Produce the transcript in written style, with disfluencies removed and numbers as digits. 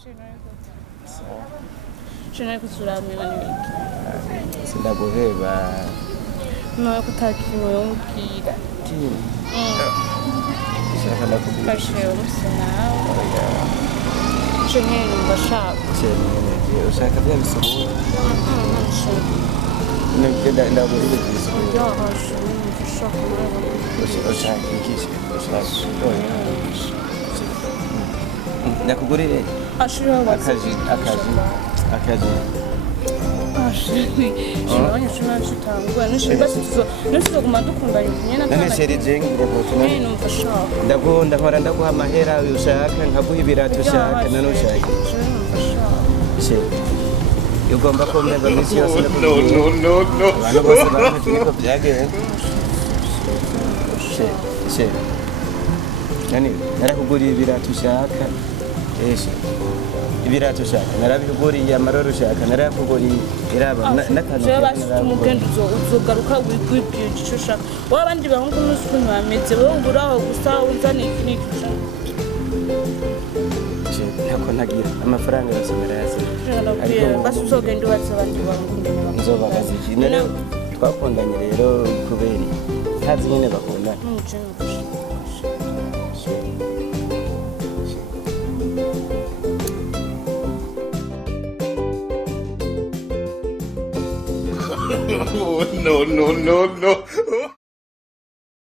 Shina kusuramira n'ibiki. Sindaguheba. No kutakinwe umbwira. Shaka nakubwira. Kashe umusana. Shine mbashaka. Shine ushaka byabisobanura. Nigenda ndaburi bizo. Ya hashe mbashaka. Ushaka ikisi. Ushaka. Nakugurire. Ashira akazi. Shirabanye shima shitangwa nishimba tuzo kumandukundanye nyene nane sheri jengi ndabona numfashaka ndagunda nkora ndaguha amahera ushaka nkaguha ibirato ushaka nane ushaka ugomba kumenya imisi yose no abantu bose bameze niko byagenze nani narakuguriye ibirato ushaka ibirato ushaka narabiguriye amaroro ushaka narakuguriye iraba n'akantu umugendo uzogaruka wibwiye igice ushaka wabandi bahungu n'ukuntu bameze wowe uburaho gusa uzana iki n'iki ushaka ntako ntagira amafaranga yose narayazanye basi uzogenda ubatse abandi bahungu nzobabaza iki rero twakundanye rero kubera ntazi nyine bakundana no